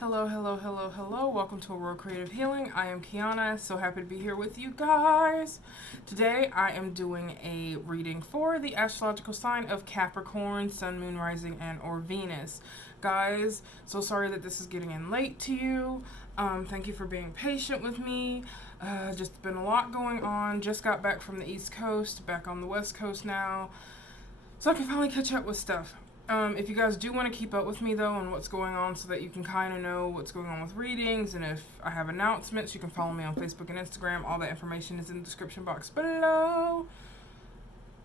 Hello, hello, hello, hello. Welcome to Aurora Creative Healing. I am Kiana. So happy to be here with you guys. Today I am doing a reading for the astrological sign of Capricorn, Sun, Moon, Rising, and or Venus. Guys, so sorry that this is getting in late to you. Thank you for being patient with me. Just been a lot going on. Just got back from the East Coast, back on the West Coast now. So I can finally catch up with stuff. If you guys do want to keep up with me, though, on what's going on so that you can kind of know what's going on with readings, and if I have announcements, you can follow me on Facebook and Instagram. All that information is in the description box below.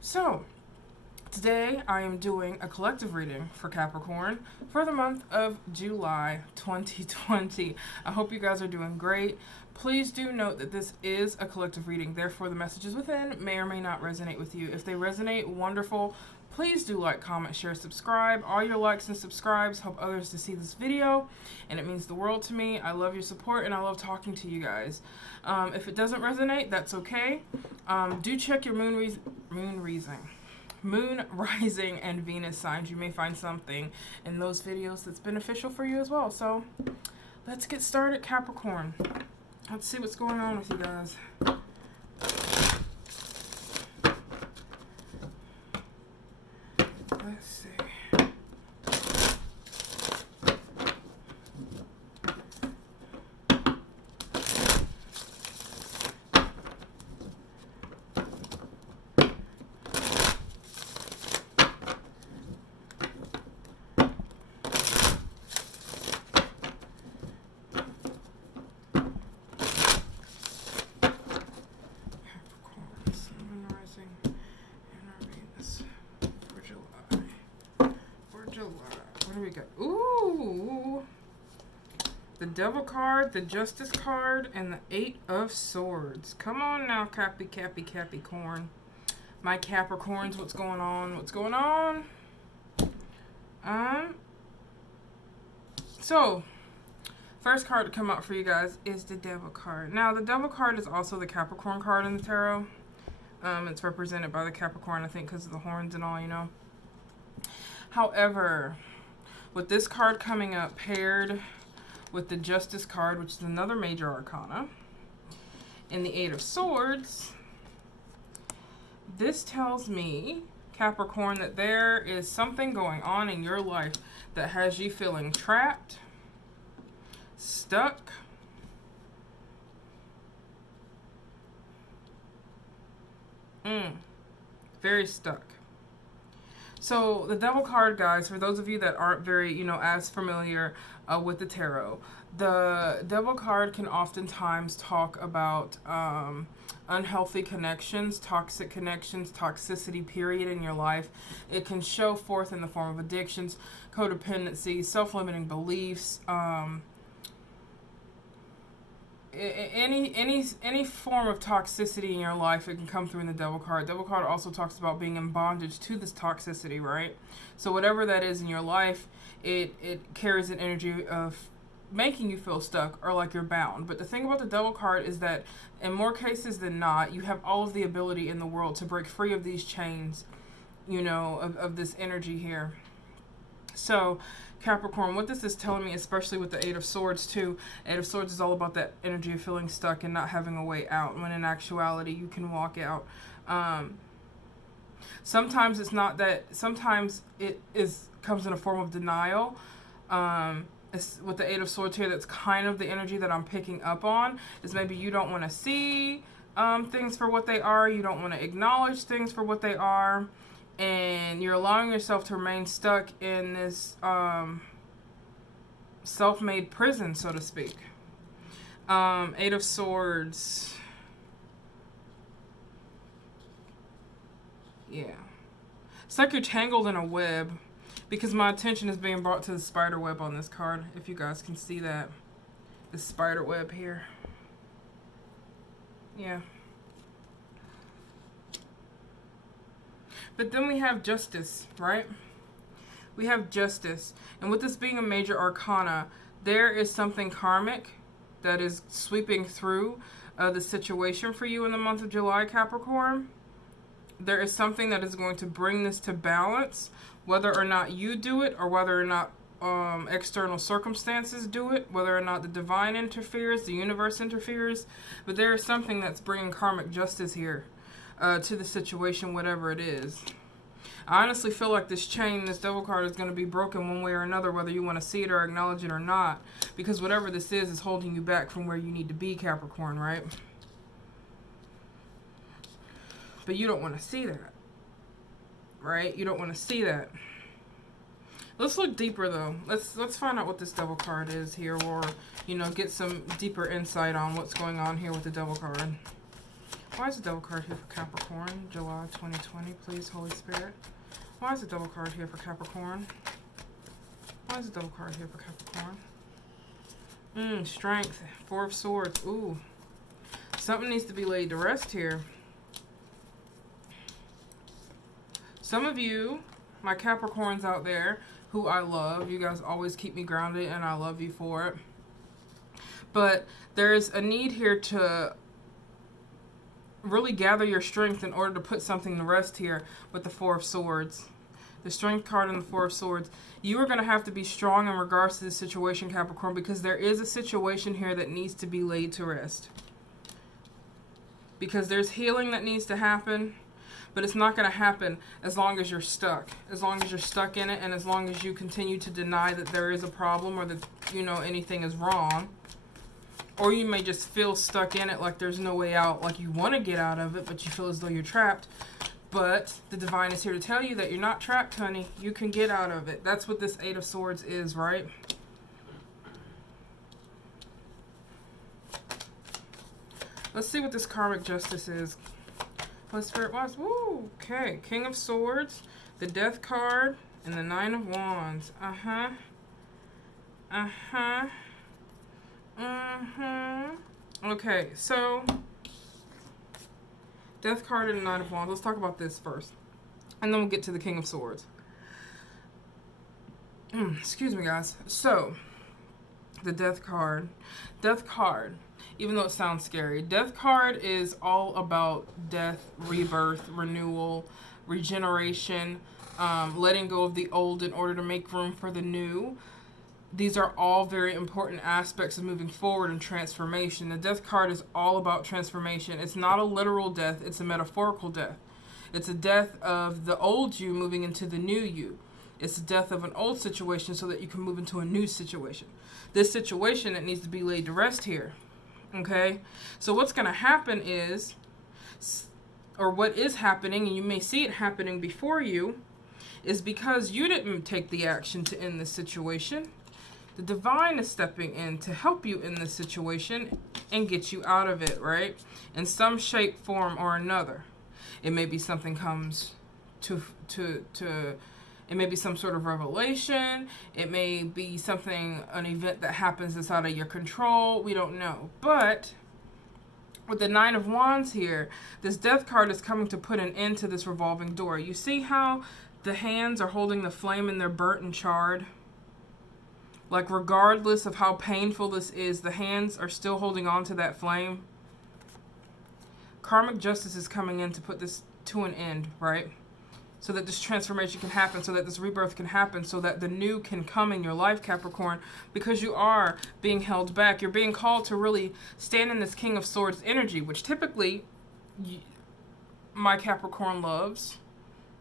So, today I am doing a collective reading for Capricorn for the month of July 2020. I hope you guys are doing great. Please do note that this is a collective reading, therefore the messages within may or may not resonate with you. If they resonate, wonderful. Please do like, comment, share, subscribe. All your likes and subscribes help others to see this video, and it means the world to me. I love your support, and I love talking to you guys. If it doesn't resonate, that's okay. Do check your moon rising, and Venus signs. You may find something in those videos that's beneficial for you as well. So let's get started, Capricorn. Let's see what's going on with you guys. Let's see. What do we got? Ooh! The Devil card, the Justice card, and the Eight of Swords. Come on now, Capricorn. My Capricorns, what's going on? What's going on? So, first card to come out for you guys is the Devil card. Now, the Devil card is also the Capricorn card in the tarot. It's represented by the Capricorn, I think, because of the horns and all, you know. However, with this card coming up paired with the Justice card, which is another major arcana, and the Eight of Swords, this tells me, Capricorn, that there is something going on in your life that has you feeling trapped, stuck, very stuck. So the Devil card, guys, for those of you that aren't very, as familiar with the tarot, the Devil card can oftentimes talk about unhealthy connections, toxic connections, toxicity, period, in your life. It can show forth in the form of addictions, codependency, self-limiting beliefs, any form of toxicity in your life. It can come through in the Devil card. Devil card also talks about being in bondage to this toxicity, right? So whatever that is in your life, it carries an energy of making you feel stuck or like you're bound. But the thing about the Devil card is that in more cases than not, you have all of the ability in the world to break free of these chains, of this energy here. So, Capricorn, what this is telling me, especially with the Eight of Swords too, Eight of Swords is all about that energy of feeling stuck and not having a way out, when in actuality you can walk out. Sometimes it's not that, sometimes it comes in a form of denial. It's, with the Eight of Swords here, that's kind of the energy that I'm picking up on, is maybe you don't want to see things for what they are, you don't want to acknowledge things for what they are, and you're allowing yourself to remain stuck in this self-made prison, so to speak. Eight of Swords. Yeah. It's like you're tangled in a web, because my attention is being brought to the spider web on this card, if you guys can see that. The spider web here. Yeah. But then we have Justice, right? We have Justice. And with this being a major arcana, there is something karmic that is sweeping through the situation for you in the month of July, Capricorn. There is something that is going to bring this to balance, whether or not you do it or whether or not external circumstances do it, whether or not the divine interferes, the universe interferes, but there is something that's bringing karmic justice here to the situation, whatever it is. I honestly feel like this chain, this devil card, is going to be broken one way or another, whether you want to see it or acknowledge it or not, because whatever this is holding you back from where you need to be, Capricorn, right? But you don't want to see that, right? You don't want to see that. Let's look deeper, though. Let's find out what this devil card is here, or, you know, get some deeper insight on what's going on here with the devil card. Why is the devil card here for Capricorn? July 2020, please, Holy Spirit. Why is the devil card here for Capricorn? Why is the devil card here for Capricorn? Strength. Four of Swords. Ooh. Something needs to be laid to rest here. Some of you, my Capricorns out there, who I love, you guys always keep me grounded, and I love you for it. But there's a need here to really gather your strength in order to put something to rest here with the Four of Swords. The Strength card and the Four of Swords. You are going to have to be strong in regards to this situation, Capricorn, because there is a situation here that needs to be laid to rest. Because there's healing that needs to happen, but it's not going to happen as long as you're stuck. As long as you're stuck in it, and as long as you continue to deny that there is a problem, or that, you know, anything is wrong. Or you may just feel stuck in it, like there's no way out, like you want to get out of it, but you feel as though you're trapped. But the divine is here to tell you that you're not trapped, honey. You can get out of it. That's what this Eight of Swords is, right? Let's see what this karmic justice is. Plus Spirit Wands. Woo! Okay. King of Swords, the Death card, and the Nine of Wands. Okay, so Death card and the Nine of Wands. Let's talk about this first, and then we'll get to the King of Swords. Excuse me, guys. So, the Death card. Death card, even though it sounds scary, Death card is all about death, rebirth, renewal, regeneration, letting go of the old in order to make room for the new. These are all very important aspects of moving forward and transformation. The Death card is all about transformation. It's not a literal death. It's a metaphorical death. It's a death of the old you moving into the new you. It's the death of an old situation so that you can move into a new situation. This situation, it needs to be laid to rest here. Okay? So what's going to happen is, or what is happening, and you may see it happening before you, is because you didn't take the action to end this situation. The divine is stepping in to help you in this situation and get you out of it, right? In some shape, form, or another. It may be something comes it may be some sort of revelation. It may be something, an event that happens that's out of your control. We don't know. But with the Nine of Wands here, this Death card is coming to put an end to this revolving door. You see how the hands are holding the flame and they're burnt and charred? Like, regardless of how painful this is, the hands are still holding on to that flame. Karmic justice is coming in to put this to an end, right? So that this transformation can happen, so that this rebirth can happen, so that the new can come in your life, Capricorn, because you are being held back. You're being called to really stand in this King of Swords energy, which typically my Capricorn loves.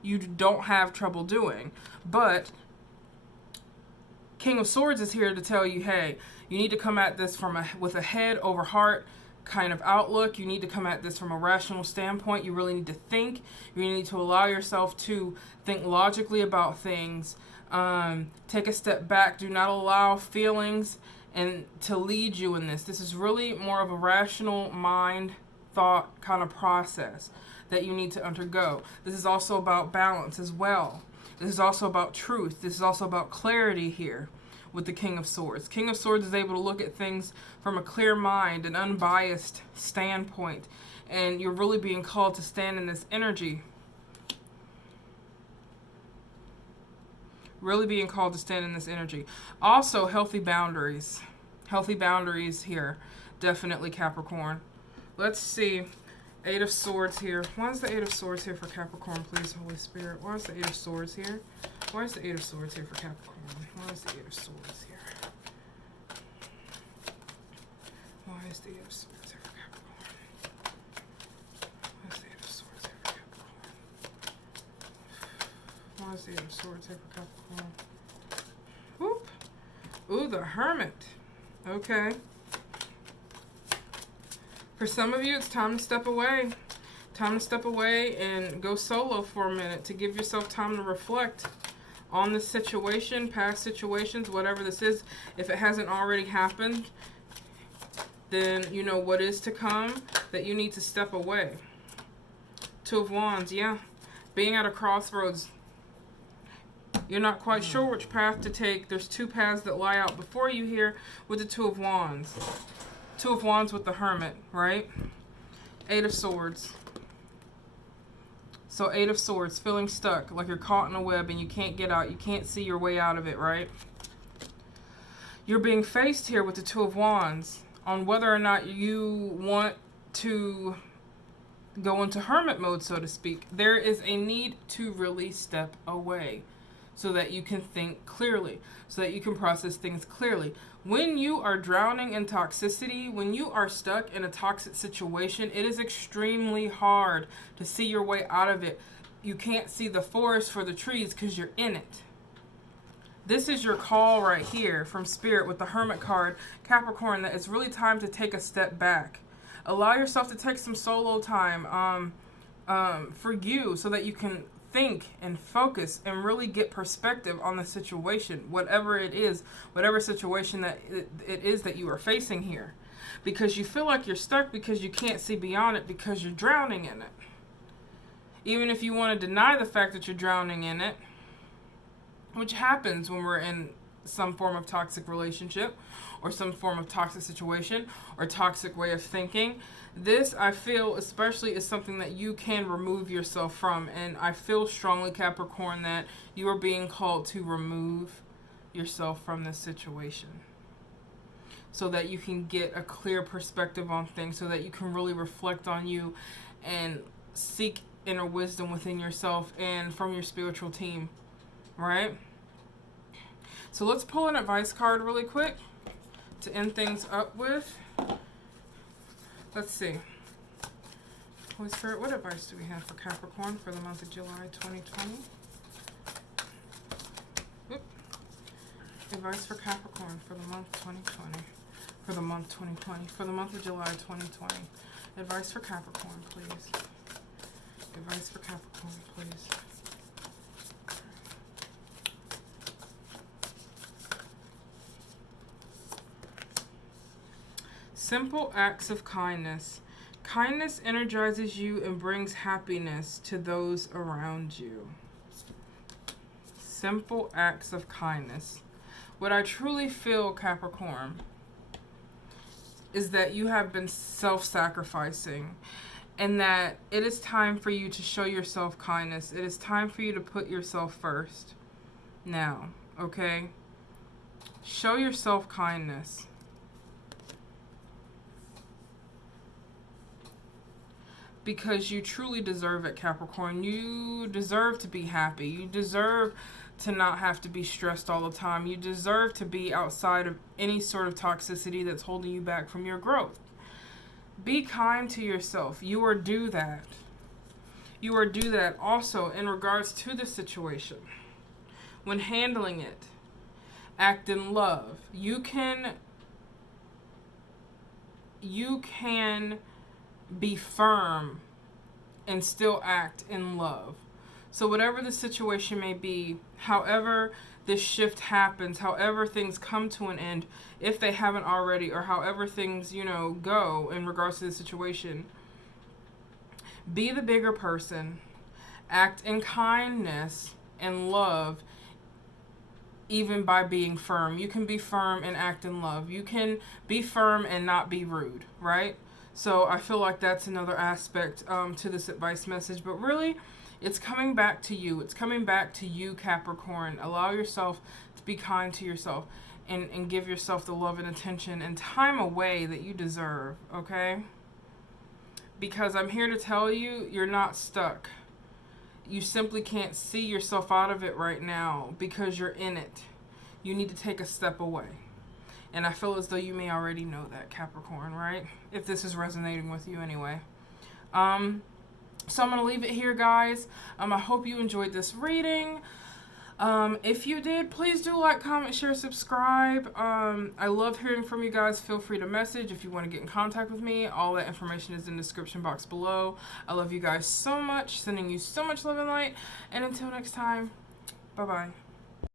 You don't have trouble doing. But King of Swords is here to tell you, hey, you need to come at this with a head over heart kind of outlook. You need to come at this from a rational standpoint. You really need to think. You really need to allow yourself to think logically about things. Take a step back. Do not allow feelings and to lead you in this. This is really more of a rational mind, thought kind of process that you need to undergo. This is also about balance as well. This is also about truth. This is also about clarity here with the King of Swords. King of Swords is able to look at things from a clear mind, an unbiased standpoint, and you're really being called to stand in this energy. Really being called to stand in this energy. Also, healthy boundaries. Healthy boundaries here. Definitely, Capricorn. Let's see Eight of Swords here. Why is the Eight of Swords here for Capricorn, please, Holy Spirit? Why is the Eight of Swords here? Why is the Eight of Swords here for Capricorn? Why is the Eight of Swords here? Why is the Eight of Swords here for Capricorn? Why is the Eight of Swords here for Capricorn? Why is the Eight of Swords here for Capricorn? Whoop. Ooh, the Hermit. Okay. For some of you, it's time to step away. Time to step away and go solo for a minute to give yourself time to reflect on this situation, past situations, whatever this is. If it hasn't already happened, then you know what is to come, that you need to step away. Two of Wands, yeah. Being at a crossroads. You're not quite sure which path to take. There's two paths that lie out before you here with the Two of Wands. Two of Wands with the Hermit, right? Eight of Swords. So Eight of Swords, feeling stuck, like you're caught in a web and you can't get out. You can't see your way out of it, right? You're being faced here with the Two of Wands on whether or not you want to go into hermit mode, so to speak. There is a need to really step away so that you can think clearly, so that you can process things clearly. When you are drowning in toxicity, when you are stuck in a toxic situation, it is extremely hard to see your way out of it. You can't see the forest for the trees because you're in it. This is your call right here from Spirit with the Hermit card, Capricorn, that it's really time to take a step back. Allow yourself to take some solo time for you so that you can think and focus and really get perspective on the situation, whatever it is, whatever situation that it is that you are facing here. Because you feel like you're stuck because you can't see beyond it because you're drowning in it. Even if you want to deny the fact that you're drowning in it, which happens when we're in some form of toxic relationship or some form of toxic situation or toxic way of thinking, this, I feel, especially is something that you can remove yourself from. And I feel strongly, Capricorn, that you are being called to remove yourself from this situation so that you can get a clear perspective on things, so that you can really reflect on you and seek inner wisdom within yourself and from your spiritual team, right? So let's pull an advice card really quick to end things up with. Let's see. Holy Spirit, what advice do we have for Capricorn for the month of July 2020? Oop. Advice for Capricorn for the month 2020. For the month 2020. For the month of July 2020. Advice for Capricorn, please. Advice for Capricorn, please. Simple acts of kindness. Kindness energizes you and brings happiness to those around you. Simple acts of kindness. What I truly feel, Capricorn, is that you have been self-sacrificing and that it is time for you to show yourself kindness. It is time for you to put yourself first. Now, okay? Show yourself kindness. Because you truly deserve it, Capricorn. You deserve to be happy. You deserve to not have to be stressed all the time. You deserve to be outside of any sort of toxicity that's holding you back from your growth. Be kind to yourself. You are due that. You are due that also in regards to the situation. When handling it, act in love. You can be firm and still act in love. So whatever the situation may be, however this shift happens, however things come to an end, if they haven't already, or however things, go in regards to the situation, be the bigger person, act in kindness and love, even by being firm. You can be firm and act in love. You can be firm and not be rude, right? So I feel like that's another aspect to this advice message. But really, it's coming back to you. It's coming back to you, Capricorn. Allow yourself to be kind to yourself and give yourself the love and attention and time away that you deserve, okay? because I'm here to tell you, you're not stuck. You simply can't see yourself out of it right now because you're in it. You need to take a step away. And I feel as though you may already know that, Capricorn, right? If this is resonating with you anyway. So I'm going to leave it here, guys. I hope you enjoyed this reading. If you did, please do like, comment, share, subscribe. I love hearing from you guys. Feel free to message if you want to get in contact with me. All that information is in the description box below. I love you guys so much. Sending you so much love and light. And until next time, bye-bye.